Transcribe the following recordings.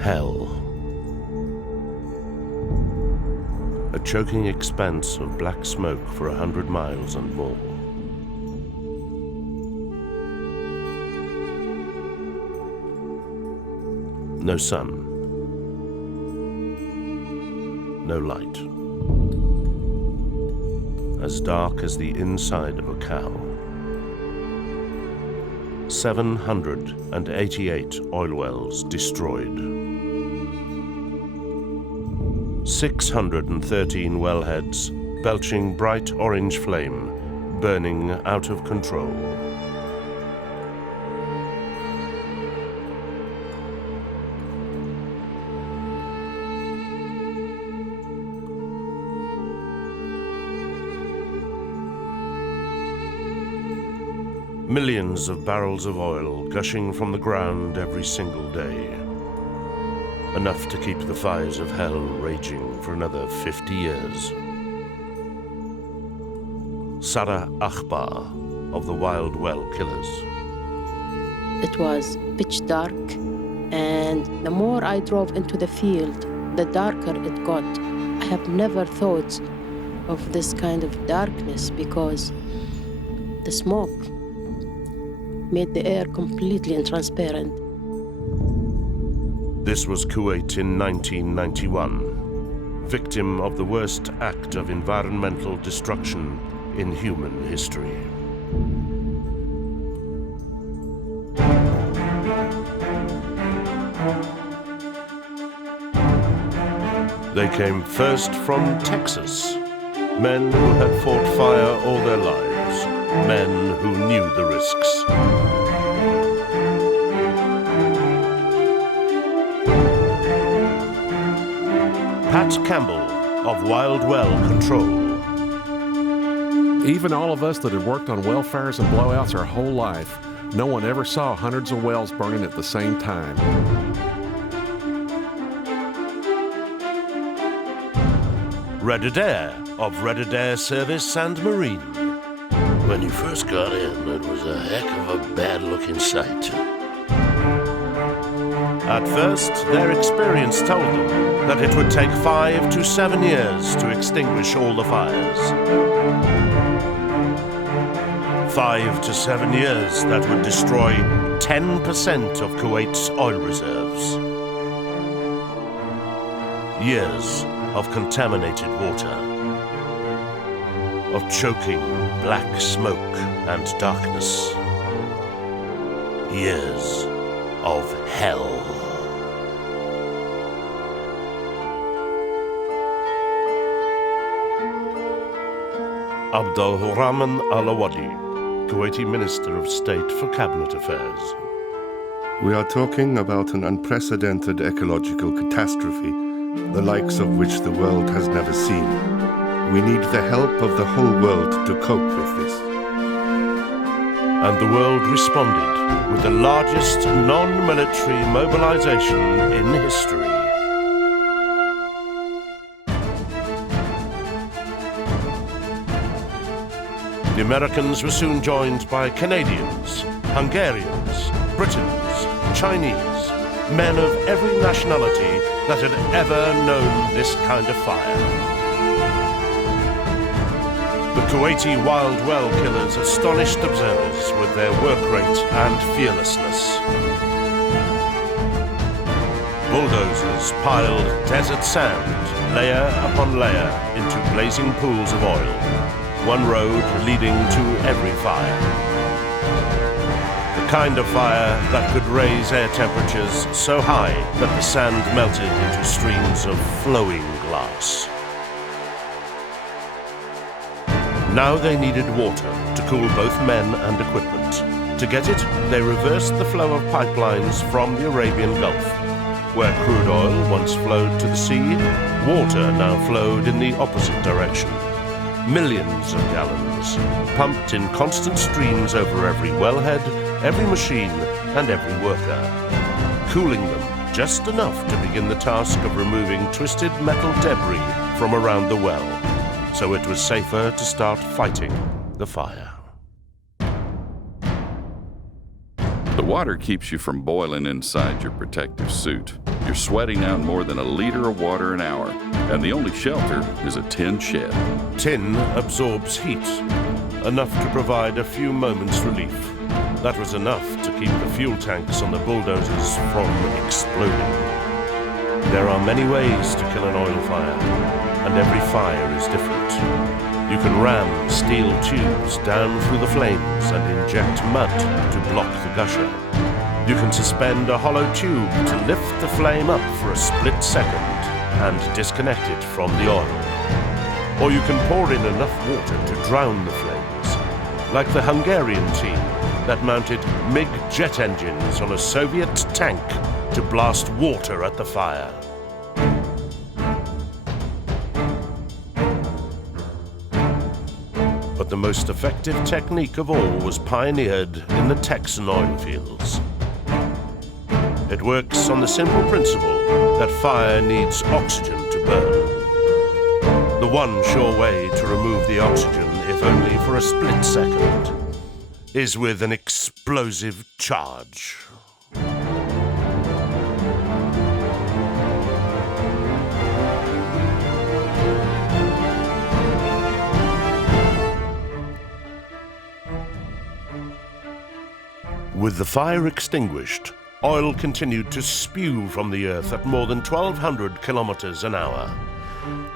Hell. A choking expanse of black smoke for 100 miles and more. No sun. No light. As dark as the inside of a cow. 788 oil wells destroyed. 613 wellheads belching bright orange flame, burning out of control. Millions of barrels of oil gushing from the ground every single day. Enough to keep the fires of hell raging for another 50 years. Sarah Akhbar of the Wild Well Killers. It was pitch dark, and the more I drove into the field, the darker it got. I have never thought of this kind of darkness because the smoke made the air completely transparent. This was Kuwait in 1991, victim of the worst act of environmental destruction in human history. They came first from Texas, men who had fought fire all their lives, men who knew the risks. Pat Campbell of Wild Well Control. Even all of us that had worked on well fires and blowouts our whole life, no one ever saw hundreds of wells burning at the same time. Red Adair of Red Adair Service and Marine. When you first got in, it was a heck of a bad-looking sight. At first, their experience told them that it would take 5 to 7 years to extinguish all the fires. 5 to 7 years that would destroy 10% of Kuwait's oil reserves. Years of contaminated water, of choking black smoke and darkness. Years of hell. Abdul Rahman Al-Awadi, Kuwaiti Minister of State for Cabinet Affairs. We are talking about an unprecedented ecological catastrophe, the likes of which the world has never seen. We need the help of the whole world to cope with this. And the world responded with the largest non-military mobilization in history. The Americans were soon joined by Canadians, Hungarians, Britons, Chinese, men of every nationality that had ever known this kind of fire. The Kuwaiti Wild Well Killers astonished observers with their work rate and fearlessness. Bulldozers piled desert sand, layer upon layer, into blazing pools of oil, one road leading to every fire. The kind of fire that could raise air temperatures so high that the sand melted into streams of flowing glass. Now they needed water to cool both men and equipment. To get it, they reversed the flow of pipelines from the Arabian Gulf. Where crude oil once flowed to the sea, water now flowed in the opposite direction. Millions of gallons, pumped in constant streams over every wellhead, every machine, and every worker, cooling them just enough to begin the task of removing twisted metal debris from around the well, so it was safer to start fighting the fire. The water keeps you from boiling inside your protective suit. You're sweating out more than a liter of water an hour, and the only shelter is a tin shed. Tin absorbs heat, enough to provide a few moments' relief. That was enough to keep the fuel tanks on the bulldozers from exploding. There are many ways to kill an oil fire, and every fire is different. You can ram steel tubes down through the flames and inject mud to block the gusher. You can suspend a hollow tube to lift the flame up for a split second and disconnect it from the oil. Or you can pour in enough water to drown the flames, like the Hungarian team that mounted MiG jet engines on a Soviet tank to blast water at the fire. But the most effective technique of all was pioneered in the Texan oil fields. It works on the simple principle that fire needs oxygen to burn. The one sure way to remove the oxygen, if only for a split second, is with an explosive charge. With the fire extinguished, oil continued to spew from the earth at more than 1,200 kilometers an hour.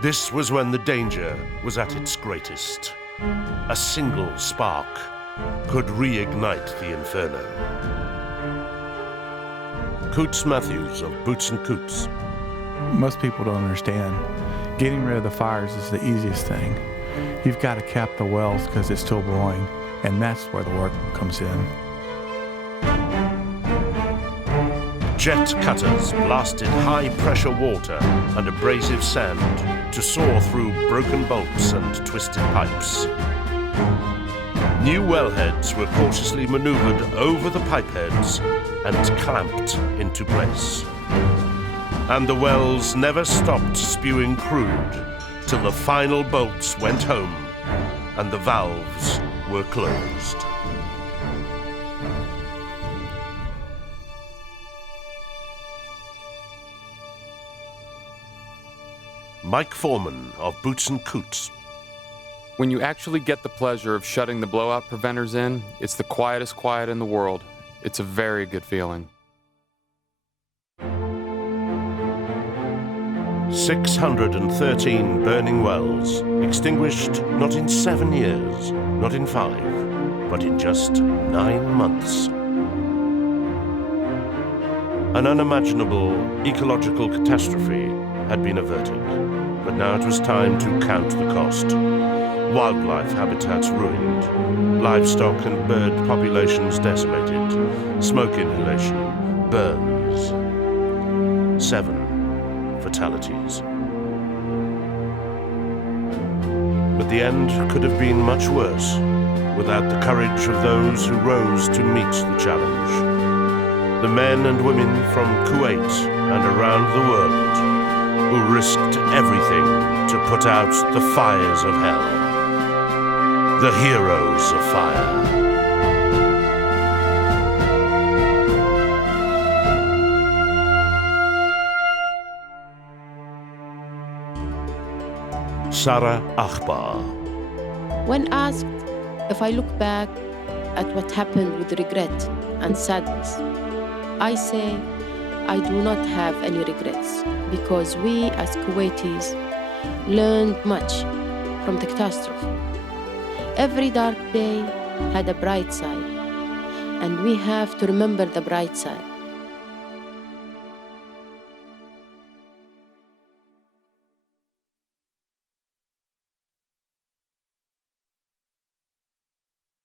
This was when the danger was at its greatest. A single spark could reignite the inferno. Coots Matthews of Boots and Coots. Most people don't understand. Getting rid of the fires is the easiest thing. You've got to cap the wells because it's still blowing, and that's where the work comes in. Jet cutters blasted high-pressure water and abrasive sand to saw through broken bolts and twisted pipes. New wellheads were cautiously maneuvered over the pipeheads and clamped into place. And the wells never stopped spewing crude till the final bolts went home and the valves were closed. Mike Foreman of Boots and Coots. When you actually get the pleasure of shutting the blowout preventers in, it's the quietest quiet in the world. It's a very good feeling. 613 burning wells, extinguished not in 7 years, not in 5, but in just 9 months. An unimaginable ecological catastrophe had been averted, but now it was time to count the cost. Wildlife habitats ruined, livestock and bird populations decimated, smoke inhalation, burns. 7 fatalities. But the end could have been much worse without the courage of those who rose to meet the challenge. The men and women from Kuwait and around the world who risked everything to put out the fires of hell. The heroes of fire. Sarah Akbar. When asked if I look back at what happened with regret and sadness, I say I do not have any regrets because we as Kuwaitis learned much from the catastrophe. Every dark day had a bright side, and we have to remember the bright side.